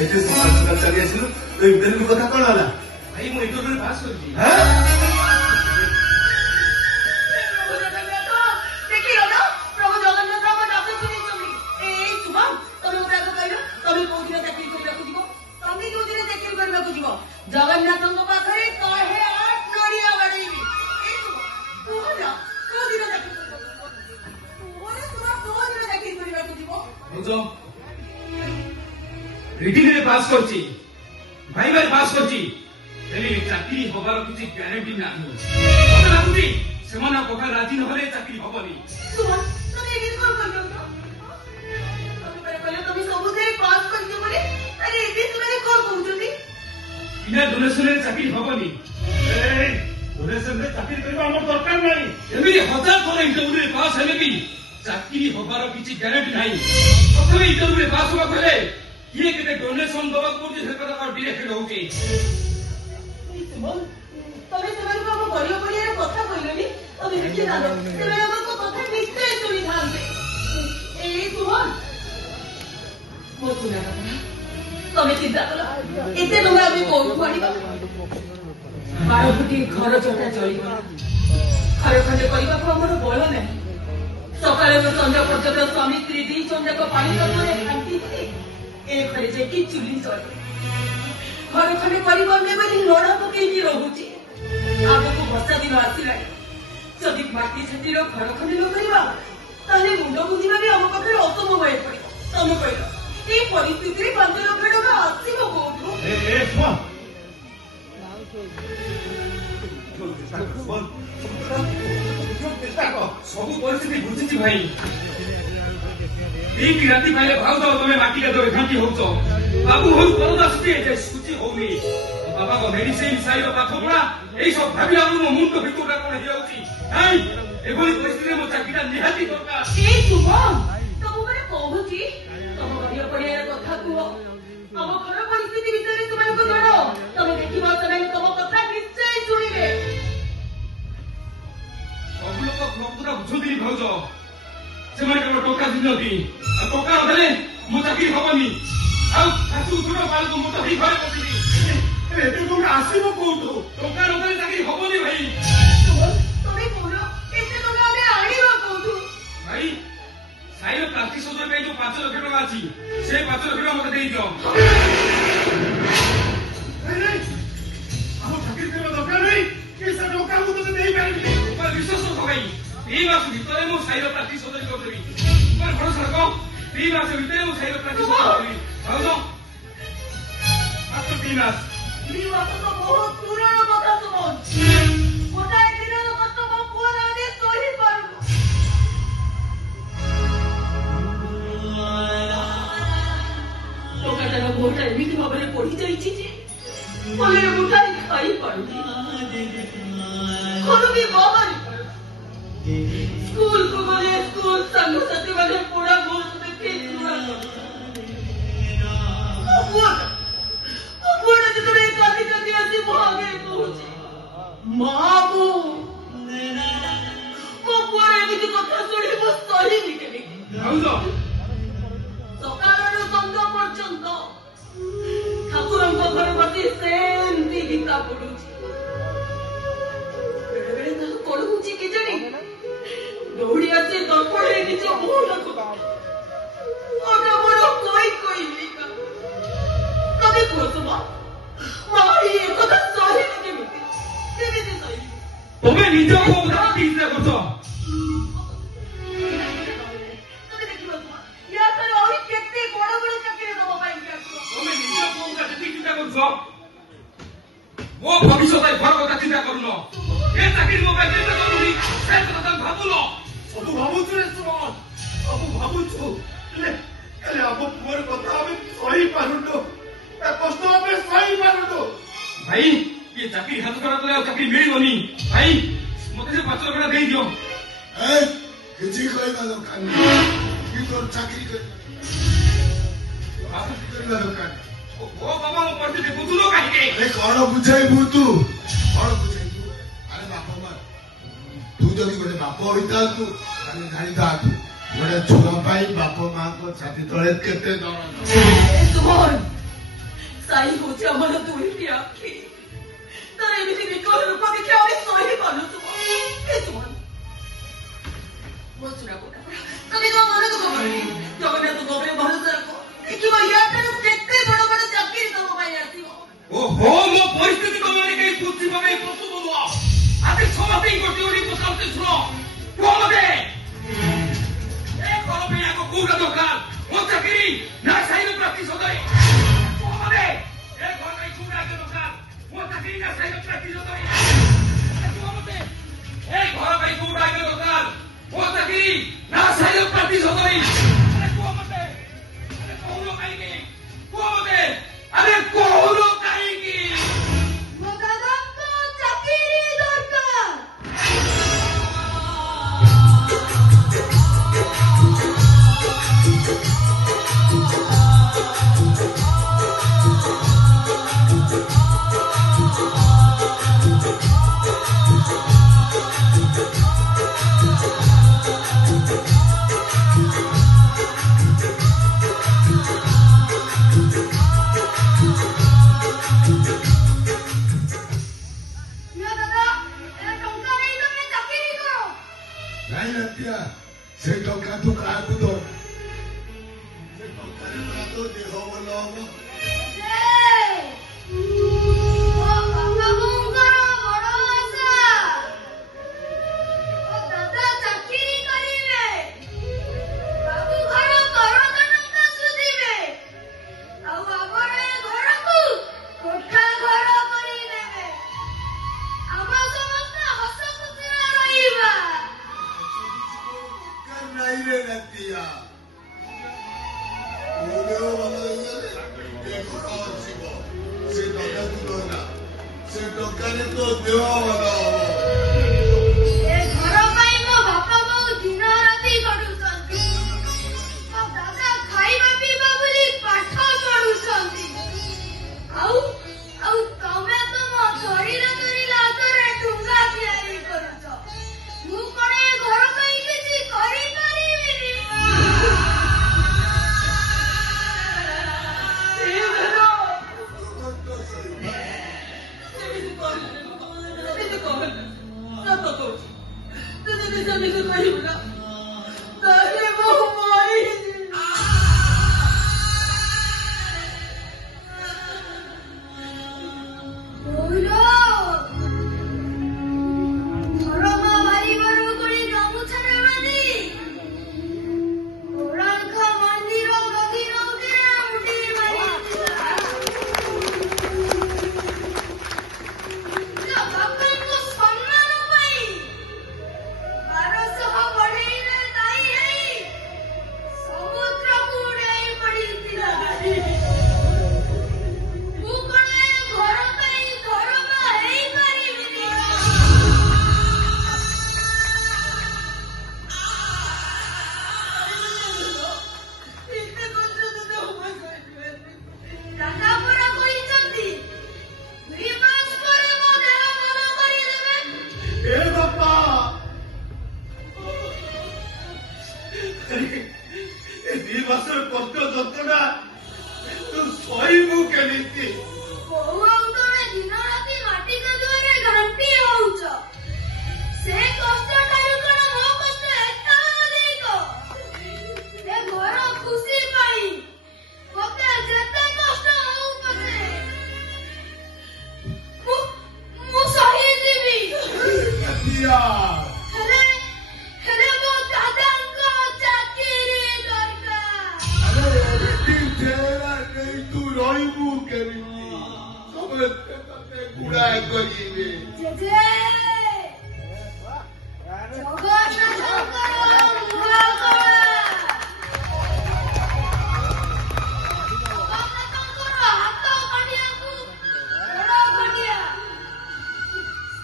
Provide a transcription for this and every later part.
ଏତେ ସକାଳ ସକାଳ ଚାଲି ଆସିଲୁ ତ ଇଣ୍ଟରଭ୍ୟୁ କଥା କଣ ହେଲା? ଭାଇ ମୁଁ ଇଣ୍ଟରଭ୍ୟୁ ପାସ୍ କରିଛି। ଜଗନ୍ନାଥଙ୍କ ପାଖରେ 108 ନଡ଼ିଆ ବାଡ଼େଇବି। ରିଟିନରେ ପାସ୍ କରିଛି, ଭାଇବାରେ ପାସ୍ କରିଛି, ହେଲେ ଚାକିରି ହବାର କିଛି ଗ୍ୟାରେଣ୍ଟି ନାହିଁ। ମତେ ଲାଗୁଛି ସେମାନଙ୍କ କଥା ରାଜି ନହେଲେ ଚାକିରି ହବନି। ବିନା ଡୋନେସନରେ ଚାକିରି ହବନି। ଡୋନେସନରେ ଚାକିରି କରିବା ଆମର ଦରକାର ନାହିଁ। ଏମିତି ହଜାର ଥର ଇଣ୍ଟରଭ୍ୟୁରେ ପାସ୍ ହେଲେ ବି ଚାକିରି ହବାର କିଛି ଗ୍ୟାରେଣ୍ଟି ନାହିଁ। ପ୍ରଥମେ ଇଣ୍ଟରଭ୍ୟୁରେ ପାସ୍ ହବାକୁ ହେଲେ କିଏ କେତେ ଡୋନେସନ ଦବାକୁ ପଡୁଛି ସେ କଥା ଡିରେକ୍ଟ ରହୁଛି। ତମେ ସେମାନଙ୍କୁ ଆମ ଗରିବ ପଡ଼ିଆର କଥା କହିଲନି, ତମେ ଦେଖିଥାନ୍ତ ସେମାନଙ୍କ କଥା ନିଶ୍ଚୟ ଶୁଣିଥାନ୍ତେ। ଏଇ ସୁମନ ମୋ ଶୁଣା କଥା, ତମେ ଚିନ୍ତା କର ଏତେ ଟଙ୍କା ଆମେ କୋଉଠୁ ଆଣିବା? 12 ଫୁଟି ଘର ଚଟା ଚଳିବ, ଘର ଖଣ୍ଡେ କରିବାକୁ ଆମର ବଳ ନାହିଁ। ସକାଳରୁ ସନ୍ଧ୍ୟା ପର୍ଯ୍ୟନ୍ତ ସ୍ୱାମୀ ସ୍ତ୍ରୀ 2 ଜଣ ଯାକ ପାଣି ତତ୍ତ୍ୱରେ ଘାଣ୍ଟିଥିଲେ ଏ ଘରେ ଯାଇକି ଚୁଲି ଚଳେ। ଘର ଖଣ୍ଡେ କରିପାରୁନେ ବୋଲି ଲଢା ପକେଇକି ରହୁଛି। ଆଗକୁ ବର୍ଷା ଦିନ ଆସିଲାଣି, ଯଦି ମାଟି ଛାତିର ଘର ଖଣ୍ଡେ ନ କରିବା ତାହେଲେ ମୁଣ୍ଡ ବୁଝିବା ବି ଆମ ପାଖରେ ଅସମ୍ଭବ ହয়ে ପଡିବ। ତମେ କହିଲ এই ପରିସ୍ଥିତିରେ 5 ଲକ୍ଷ ଟଙ୍କା ଆସିବ କୋଉଠୁ? ସବୁ ପରିସ୍ଥିତି ବୁଝିଛି ଭାଇ। ଦିନ ରାତି ପାଇଲେ ଭାଉଛ ତମେ ମାଟି କାଦରେ ଘାଣ୍ଟି ହଉଛ। ବାବୁ ହଉ କରଦା ସୂଚି ହଉନି। ବାବାଙ୍କ ମେଡିସିନ ସାଇର ପାଠ ପଢା ଏଇସବୁ ଭାବିଲା ବେଳକୁ ମୋ ମୁଣ୍ଡ ଭିତରଟା କଣ ହେଇଯାଉଛି। ନାଇଁ ଏଭଳି ପରିସ୍ଥିତିରେ ମୋ ଚାକିରିଟା ନିହାତି ଦରକାର। এই ସୁମନ ସବୁବେଳେ କହୁଛି ତମ ଗରିବ ପଡ଼ିଆର କଥା କୁହ, ଆମ ଘର ପରିସ୍ଥିତି ବିଷୟରେ ସେମାନଙ୍କୁ ଜଣାଅ। ତମେ ଦେଖିବ ସେମାନେ ତମ କଥା ନିଶ୍ଚୟ ଶୁଣିବେ। ସବୁ ଲୋକ ପୁରା ବୁଝନ୍ତିନି ଭାଉଜ, ସେମାନେ କେବଳ ଟଙ୍କା ଦିଅନ୍ତି। ଆଉ ଟଙ୍କା ନଦେଲେ ମୋ ଚାକିରି ହବନି। ଆଉ ଶାଶୁ ଛୋଟ ବାଳକୁ ମୁଁ ତ ହେଇ ଘରେ ବସିବି। ଏତେ ଟଙ୍କା ଆସିବ କୋଉଠୁ? ଟଙ୍କା ନଦେଲେ ଚାକିରି ହବନି ଭାଇ। ତମେ କହୁନ ଏତେ ଟଙ୍କା ଆମେ ଆଣିବା କୋଉଠୁ? ଭାଇ ସାଇର ପ୍ଲାଷ୍ଟିକ ସର୍ଜରୀ ପାଇଁ ଯୋଉ 5 ଲକ୍ଷ ଟଙ୍କା ଅଛି ସେ 5 ଲକ୍ଷ ଟଙ୍କା ମତେ ଦେଇଦିଅ। ଆମ ଚାକିରି କରିବା ଦରକାର ନାହିଁ କି ସେ ଟଙ୍କା ମୁଁ ତତେ ଦେଇପାରିବି। ବିଶ୍ୱାସ କର ଭାଇ, 2 ମାସ ଭିତରେ ମୁଁ ସାଇର ପ୍ଲାଷ୍ଟିକ ସର୍ଜରୀ କରିଦେବି। ଭରସା ରଖ, 2 ମାସ ଭିତରେ ମୁଁ ସାଇର ପ୍ଲାଷ୍ଟିକ ସର୍ଜରୀ କରିଦେବି। ଭାଉଜ ମାତ୍ର 2 ମାସ। 2 ମାସ ତ ବହୁତ ପୁରାଣ କଥା ସୁମନ। ଗୋଟାଏ ଦିନର କଷ୍ଟ ମୋ ପୁଅ ଆମେ ସହିପାରୁନୁ। ଟଙ୍କାଟାର ବୋହୂଟା ଏମିତି ଭାବରେ ପଡିଯାଇଛି ଯେ ମନରେ ମୁଠାଇ ଖାଇପାରୁନି, ଘରୁ ବି ବାହାରି ପାରୁନି। ସ୍କୁଲକୁ ଗଲେ ସ୍କୁଲ ସାଙ୍ଗସାଥି ମାନେ ପୋଡ଼ା ବୋଝ ଦେଖି ପୁଅଟା ଯେତେବେଳେ କାନ୍ଦି କାନ୍ଦି ଆସି ମୋ ଆଗରେ କହୁଛି, ମା ମୋ ପୁଅର ଏମିତି କଥା ଶୁଣି ମୁଁ ସହିବି କେମିତି? ସକାଳରୁ ସନ୍ଧ୍ୟା ପର୍ଯ୍ୟନ୍ତ ଠାକୁରଙ୍କ ଘରେ ବସି ସେମିତି ଗୀତା ପଢୁଛି। ବେଳେବେଳେ ତାହା କଣ ହଉଛି କେଜାଣି ଦୌଡ଼ି ଆସି ଦର୍ପଣରେ ନିଜ ମୁହଁଟାକୁ ବଡ ବଡ କହି ତମେ କୁହ ସୁମା, ମାରି ଏକଥା ସହିବି କେମିତି? କେମିତି ସହିବି? ତମେ ନିଜ ଚିନ୍ତା କରୁଛ। ତମେ ଦେଖିବ ସୁମା, ୟା ପରେ ଆହୁରି କେତେ ବଡ ବଡ ଚାକିରି ଦବା ପାଇଁ ଆସିବ। ତମେ ନିଜ ପୁଅକୁ ଯେତିକି ଚିନ୍ତା କରୁଛ ମୋ ଭବିଷ୍ୟତ ଘର କଥା ଚିନ୍ତା କରୁନ। ଏ ଚାକିରି ମୋ ପାଇଁ ଚିନ୍ତା କରୁନି, ସେ କଥା ତମେ ଭାବୁନ। ସବୁ ଭାବୁଛୁ ରେ ସୁମନ, ସବୁ ଭାବୁଛୁ, ହେଲେ ଆମ ପୁଅର କଥା ଆମେ ସହିପାରୁନୁ, ତା କଷ୍ଟ ଆମେ ସହିପାରୁନୁ। ଭାଇ ये चाकरी हाथ करा तो चाकरी मिलबनी भाई मते से 5 लाख दे दियो। କିଛି କହିବା ଦରକାର ନାହିଁ କି ତୋର ଚାକିରି କରିବା ଦରକାର। ओ बाबा मो परिस्थिति बुझुलो काहे ଆରେ କଣ ବୁଝେଇବୁ ତୁ, କଣ ବୁଝେଇବୁ? ଆରେ ବାପା ମା, ତୁ ଯଦି ଗୋଟେ ବାପ ହୋଇଥାନ୍ତୁ ତାହେଲେ ଜାଣିଥାନ୍ତୁ ଗୋଟେ ଛୁଆ ପାଇଁ ବାପ ମାଙ୍କ ଛାତି ତଳେ କେତେ ଦରଦ। ସୁମନ ସାଇ ହଉଛି ଆମର ଦୁଇଟି ଆଖି ତାର ଏମିତି ବିକଳ ରୂପ ଦେଖି ଆମେ ସହିପାରୁନୁ ସୁମନ ମୋ ଚୁରା କୋଟା ତମେ କଣ ମନେ କରୁନି ଜଗନ୍ନାଥଙ୍କ ଉପରେ ଭରସା ରଖ ଦେଖିବ ୟାଠାରୁ କେତେ ବଡ ବଡ ଚାକିରି ତମ ପାଇଁ ଆସିବ। ଓହୋ ମୋ ପରିସ୍ଥିତି ତମମାନେ କେହି ବୁଝିବା ପାଇଁ ପ୍ରସ୍ତୁତ ନୁହଁ। ଆଜି ସମସ୍ତେ ଗୋଟିଏ ଗୋଟିଏ ପଚାରୁଛି ଶୁଣ କୁହ ମତେ ଏ ଘର ପାଇଁ ଆଗ କୋଉଟା ଦରକାର ମୋ ଚାକିରି ନା ସାଇର ପ୍ରତିଶୋଧରେ କୁହ ମତେ ଏ ଘର ପାଇଁ କୋଉଟା ଆଗ ଦରକାର ମୋ ଚାକିରି ନା ସାଇର ପ୍ରତିଶୋଧରେ କୁହ ମତେ ଏ ଘର ପାଇଁ କୋଉଟା ଆଗ ଦରକାର ମୋ ଚାକିରି ନା ସାଇର ପ୍ରତିଶୋଧରେ କୁହ ମତେ କହୁନ କାହିଁକି କୁହ ମତେ ଆରେ କହୁନ କାହିଁକି ମୋ ଦାଦାଙ୍କ ଚାକିରି ଦରକାର। ନାଇଁ ରାତିଆ ସେ ଟଙ୍କା ତୁ କାହାକୁ ଦଉ ସେ ଟଙ୍କାରେ ପରା ତୋ ଦେହ ଭଲ ହବ। ନାଇଁ ରେ ରାତିଆ ମୋ ଦେହ ଭଲ ହେଇଗଲେ ଏ ଘର ଯିବ ସେ ଟଙ୍କା ତୁ ଦଉନା ସେ ଟଙ୍କାରେ ତୋ ଦେହ ଭଲ ହବ। ଏ ଘର ପାଇଁ ମୋ ବାପା ବୋଉ ଦିନ ରାତି ଖଟୁଛନ୍ତି। ମୋ ଦାଦା ଖାଇବା ପିଇବା ବୋଲି ପାଠ ପଢୁଛନ୍ତି। ଆଉ ତମେ ତ ମୋ ଶରୀର ଧରିଲା ହାତରେ ଠୁଙ୍ଗା ତିଆରି କରୁଛ। ମୁଁ କଣ ଏ ଘର ପାଇଁ କିଛି କରିପାରିବିନି? ସେମିତି କହିବୁ ନା ତାହେଲେ ମୁଁ ମରିଯିବି। ଧରମା ବାରିବାରୁ କରି ଗାମୁଛାରେ ବାନ୍ଧି କୋଣାର୍କ ମନ୍ଦିର ଗଦିର ଉପରେ ମୁଣ୍ଡି ମାରିଥିଲା। ନିଜ ବାପାଙ୍କ ସମ୍ମାନ ପାଇଁ 1200 ବଢେଇରେ ଦାୟୀ ହେଇ ସମୁଦ୍ରକୁ ଡେଇଁ ପଡିଥିଲା। ମୁଁ କଣ ଏ ଘର ପାଇଁ ଧରମା ହେଇପାରିବିନି? ଏତେ କଷ୍ଟ ତତେ ଉପାସ କରିପାରିବି। ଦାଦା ପରା କହିଛନ୍ତି 2 ମାସ ପରେ ମୋ ଦେହ ଭଲ କରିଦେବେ। ଏ ବାପା ଏ 2 ମାସର କଷ୍ଟ ଯନ୍ତ୍ରଣା ତୁ ସହିବୁ କେମିତି? ବୋଉ ଆଉ ତମେ ଦିନ ରାତି ମାଟି କାଦୁଅରେ ଘାଣ୍ଟି ହଉଛ। ସେ କଷ୍ଟଠାରୁ କଣ ମୋ କଷ୍ଟ ଏତେ ଅଧିକ? ଏ ଘର ଖୁସି ପାଇଁ ମତେ ଯେତେ କଷ୍ଟ ହଉ ପଛେ ମୁଁ ସହିଯିବି। ରାତିଆ ହେଲେ ମୋ ଦାଦାଙ୍କ ଚାକିରି ଦରକାର। ଆରେ ଏଠି ଠେଲା ନେଇ ତୁ ରହିବୁ କେମିତି? ସମସ୍ତେ ତତେ ଗୁଡା କରିବେ। ଜେଜେ ଜଗନ୍ନାଥଙ୍କର ନୂଆ କଳା। ଜଗନ୍ନାଥଙ୍କର ହାତ ଗଣ୍ଠିଆକୁ ଗୋଡ଼ ଗଣ୍ଠିଆ।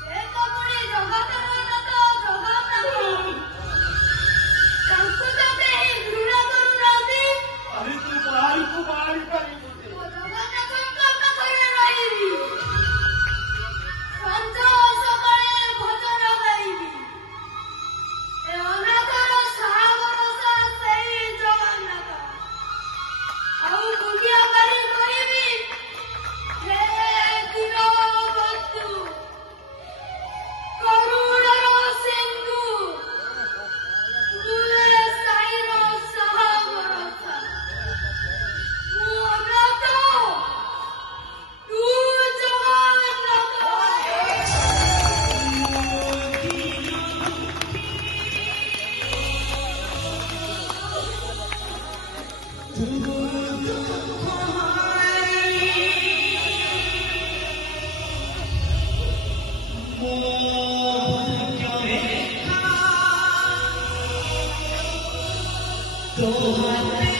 ସେ ତ ପୁଣି ଜଗତରନାଥ ଜଗନ୍ନାଥ। ତାଙ୍କୁ ତ କେହି ଘୃଣା କରୁନାହାନ୍ତି। ଆରେ ତୁ ବାହାରକୁ ବାହାରି ପାରିବୁନି। ମୋ ଜଗନ୍ନାଥଙ୍କ ପାଖରେ ରହିବି। ସଞ୍ଜ ସକାଳେ ଆଉ ଦୁନିଆ ପାରି କରିବି ହେ ଦୀନବନ୍ଧୁ କରୁଣର ସିନ୍ଧୁ ତୁଲେ ସାଇର ସାହା ଭରସା ମୁଁ ଅନାଥ ତୁ ଜଗନ୍ନାଥ তোহাতে